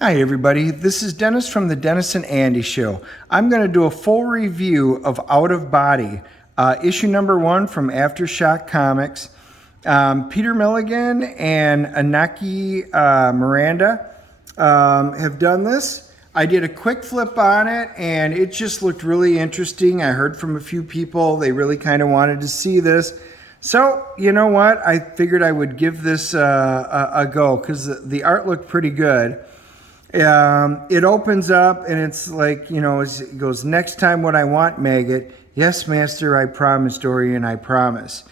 Hi everybody, this is Dennis from the Dennis and Andy Show. I'm going to do a full review of Out of Body, issue number 1 from AfterShock Comics. Peter Milligan and Inaki Miranda have done this. I did a quick flip on it and it just looked really interesting. I heard from a few people, they really kind of wanted to see this. So, you know what, I figured I would give this a go because the art looked pretty good. It opens up and it's like, you know, it goes, next time what I want, maggot. Yes, master, I promise, Do-rian, I promise.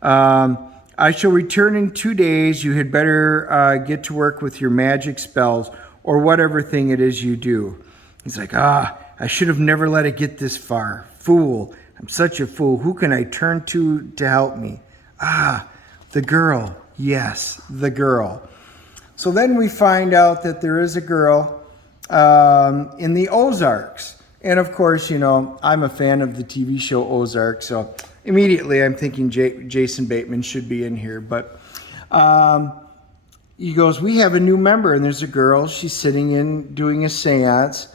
I shall return in 2 days. You had better get to work with your magic spells or whatever thing it is you do. He's like, I should have never let it get this far. Fool. I'm such a fool. Who can I turn to help me? The girl. Yes, the girl. So then we find out that there is a girl in the Ozarks. And of course, you know, I'm a fan of the TV show Ozark, so immediately I'm thinking Jason Bateman should be in here. But he goes, we have a new member, and there's a girl. She's sitting in doing a seance.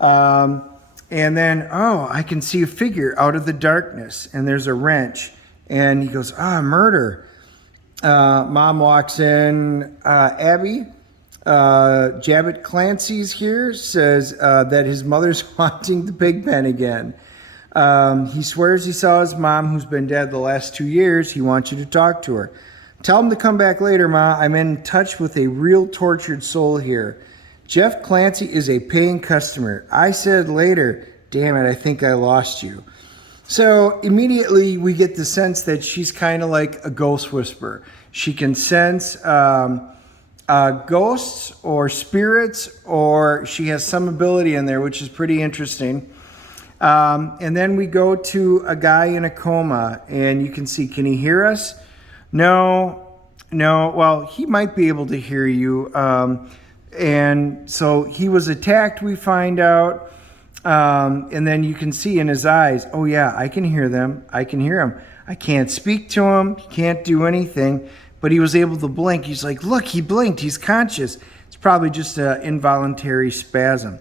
And then, I can see a figure out of the darkness, and there's a wrench. And he goes, murder. Mom walks in. Abby, Jabbit Clancy's here, says that his mother's haunting the pig pen again. He swears he saw his mom, who's been dead the last 2 years. He wants you to talk to her. Tell him to come back later, Ma. I'm in touch with a real tortured soul here. Jeff Clancy is a paying customer. I said later. Damn it, I think I lost you. So immediately we get the sense that she's kind of like a ghost whisperer. She can sense ghosts or spirits, or she has some ability in there, which is pretty interesting. And then we go to a guy in a coma, and you can see, can he hear us? No. Well, he might be able to hear you. And so he was attacked, we find out. And then you can see in his eyes, oh yeah, I can hear them. I can hear him. I can't speak to him. He can't do anything, but he was able to blink. He's like, look, he blinked. He's conscious. It's probably just an involuntary spasm.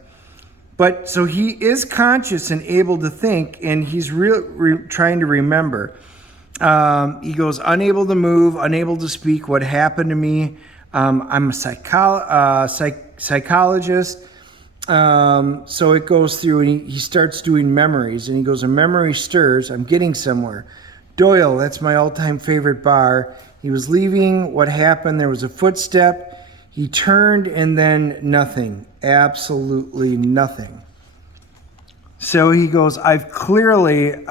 But so he is conscious and able to think, and he's trying to remember. He goes, unable to move, unable to speak. What happened to me? I'm a psychologist. So it goes through and he starts doing memories, and he goes, a memory stirs. I'm getting somewhere. Doyle, that's my all-time favorite bar. He was leaving. What happened? There was a footstep. He turned and then nothing. Absolutely nothing. So he goes, I've clearly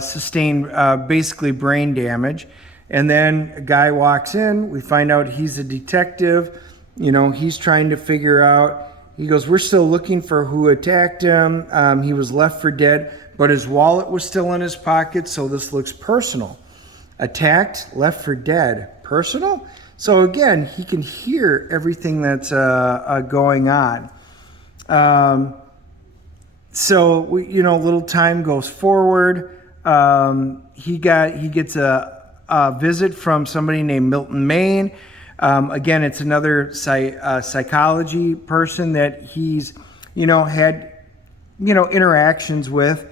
sustained basically brain damage. And then a guy walks in. We find out he's a detective. You know, he's trying to figure out. He goes, we're still looking for who attacked him. He was left for dead, but his wallet was still in his pocket, so this looks personal. Attacked, left for dead. Personal? So again, he can hear everything that's going on. So, a little time goes forward. He gets a visit from somebody named Milton Maine. Again, it's another psychology person that he's, had, interactions with.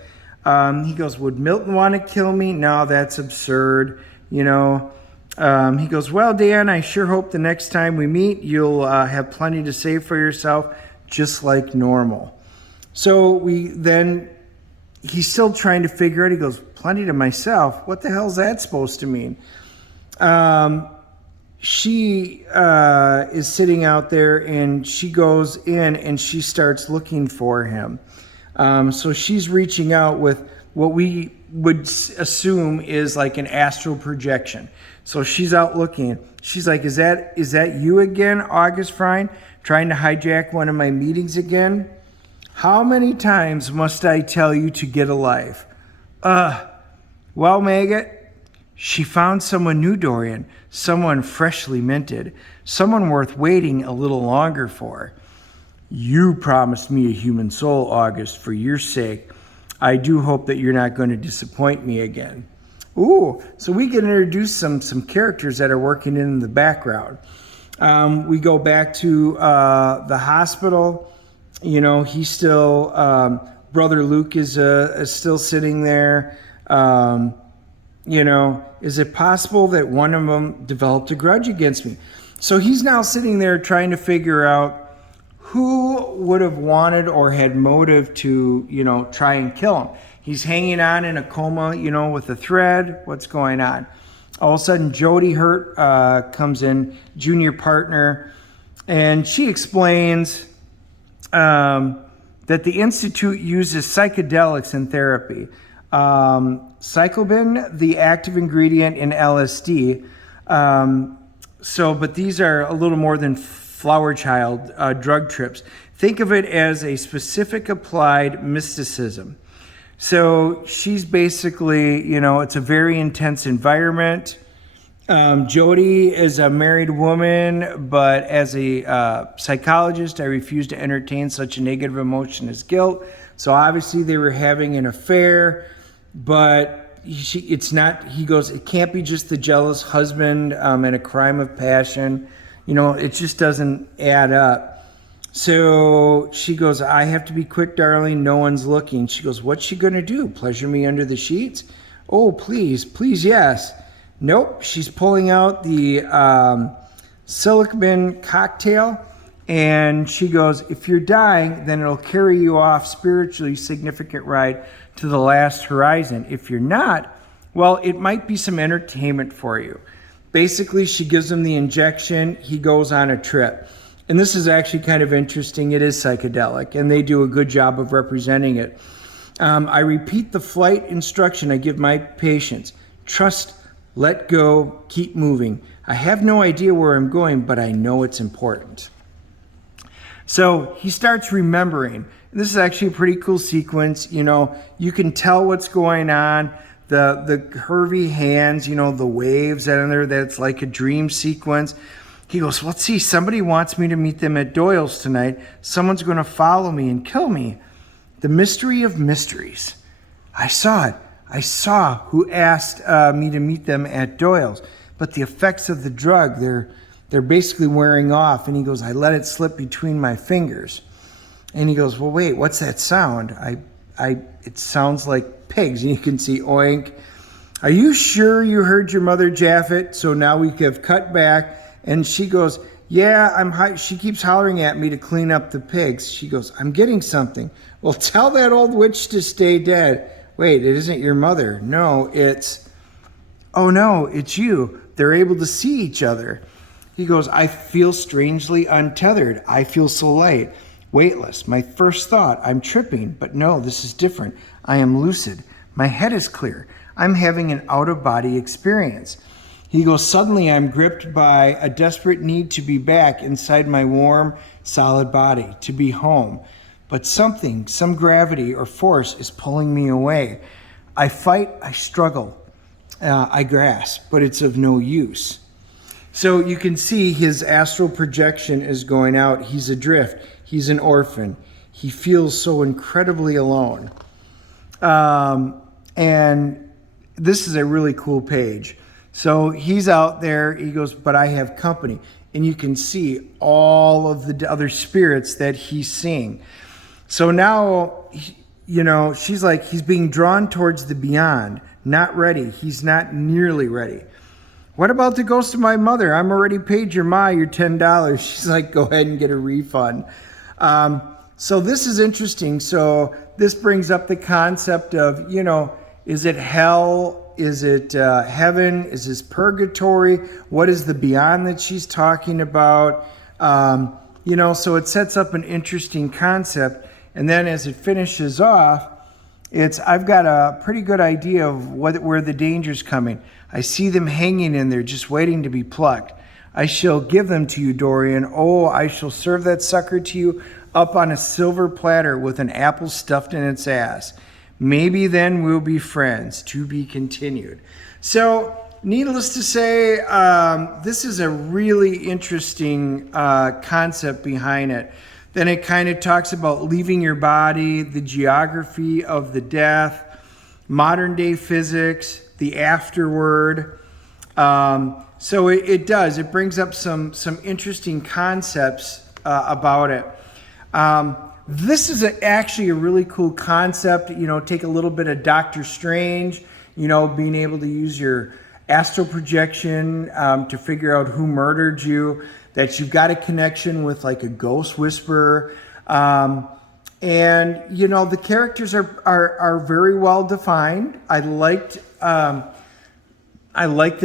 He goes, would Milton want to kill me? No, that's absurd. He goes, well, Dan, I sure hope the next time we meet, you'll have plenty to say for yourself, just like normal. So he's still trying to figure out, he goes, plenty to myself? What the hell is that supposed to mean? She is sitting out there, and she goes in and she starts looking for him. So she's reaching out with what we would assume is like an astral projection. So she's out looking. She's like, is that you again, August Fryne, trying to hijack one of my meetings again? How many times must I tell you to get a life? Well, maggot, she found someone new, Do-rian, someone freshly minted, someone worth waiting a little longer for. You promised me a human soul, August, for your sake. I do hope that you're not going to disappoint me again. Ooh, so we can introduce some characters that are working in the background. We go back to the hospital. He's still, Brother Luke is still sitting there. Is it possible that one of them developed a grudge against me? So he's now sitting there trying to figure out who would have wanted or had motive to, try and kill him. He's hanging on in a coma, with a thread. What's going on? All of a sudden, Jody Hurt comes in, junior partner, and she explains that the Institute uses psychedelics in therapy. Psilocybin, the active ingredient in LSD. But these are a little more than flower child drug trips. Think of it as a specific applied mysticism. So she's basically, it's a very intense environment. Jody is a married woman, but as a psychologist, I refuse to entertain such a negative emotion as guilt. So obviously they were having an affair, but he goes, it can't be just the jealous husband and a crime of passion. It just doesn't add up. So she goes, I have to be quick, darling. No one's looking. She goes, what's she going to do? Pleasure me under the sheets? Oh, please, yes. Nope. She's pulling out the psilocybin cocktail. And she goes, if you're dying, then it'll carry you off spiritually significant ride to the last horizon. If you're not, well, it might be some entertainment for you. Basically, she gives him the injection. He goes on a trip. And this is actually kind of interesting. It is psychedelic, and they do a good job of representing it. I repeat the flight instruction I give my patients. Trust, let go, keep moving. I have no idea where I'm going, but I know it's important. So he starts remembering. This is actually a pretty cool sequence. You can tell what's going on. The curvy hands, the waves that are there, that's like a dream sequence. He goes, let's see, somebody wants me to meet them at Doyle's tonight. Someone's going to follow me and kill me. The mystery of mysteries. I saw it. I saw who asked me to meet them at Doyle's. But the effects of the drug, they're basically wearing off. And he goes, I let it slip between my fingers. And he goes, well, wait, what's that sound? It sounds like pigs. And you can see oink. Are you sure you heard your mother Japheth? So now we have cut back. And she goes, yeah, she keeps hollering at me to clean up the pigs. She goes, I'm getting something. Well, tell that old witch to stay dead. Wait, it isn't your mother. No, it's you. They're able to see each other. He goes, I feel strangely untethered. I feel so light, weightless. My first thought, I'm tripping, but no, this is different. I am lucid. My head is clear. I'm having an out-of-body experience. He goes, suddenly I'm gripped by a desperate need to be back inside my warm, solid body, to be home. But some gravity or force is pulling me away. I fight, I struggle, I grasp, but it's of no use. So you can see his astral projection is going out. He's adrift. He's an orphan. He feels so incredibly alone. And this is a really cool page. So he's out there, he goes, but I have company. And you can see all of the other spirits that he's seeing. So now, she's like, he's being drawn towards the beyond, not ready. He's not nearly ready. What about the ghost of my mother? I'm already paid your $10. She's like, go ahead and get a refund. So this is interesting. So this brings up the concept of, is it hell? Is it heaven? Is this purgatory? What is the beyond that she's talking about? So it sets up an interesting concept. And then as it finishes off, I've got a pretty good idea of where the danger's coming. I see them hanging in there, just waiting to be plucked. I shall give them to you, Do-rian. Oh, I shall serve that sucker to you up on a silver platter with an apple stuffed in its ass. Maybe then we'll be friends. To be continued. So, needless to say, this is a really interesting concept behind it. Then it kind of talks about leaving your body, the geography of the death, modern day physics, the afterward. So it does. It brings up some interesting concepts about it. This is actually a really cool concept. Take a little bit of Doctor Strange. Being able to use your astral projection to figure out who murdered you. That you've got a connection with like a ghost whisperer. And the characters are very well defined. I liked the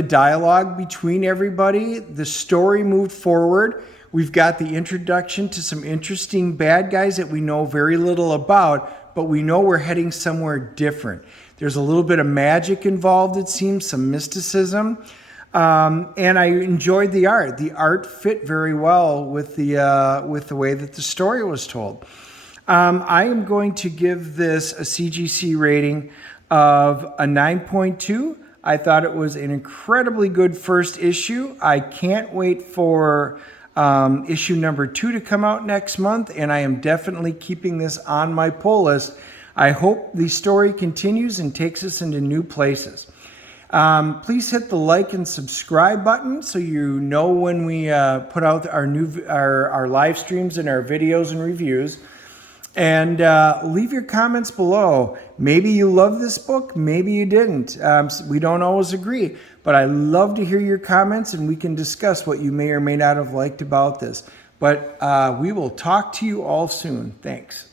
dialogue between everybody. The story moved forward. We've got the introduction to some interesting bad guys that we know very little about, but we know we're heading somewhere different. There's a little bit of magic involved, it seems, some mysticism. And I enjoyed the art. The art fit very well with the way that the story was told. I am going to give this a CGC rating of a 9.2. I thought it was an incredibly good first issue. I can't wait for issue number 2 to come out next month, and I am definitely keeping this on my pull list. I hope the story continues and takes us into new places. Please hit the like and subscribe button so you know when we put out our live streams and our videos and reviews. And leave your comments below. Maybe you love this book, maybe you didn't. We don't always agree, but I love to hear your comments and we can discuss what you may or may not have liked about this. But we will talk to you all soon. Thanks.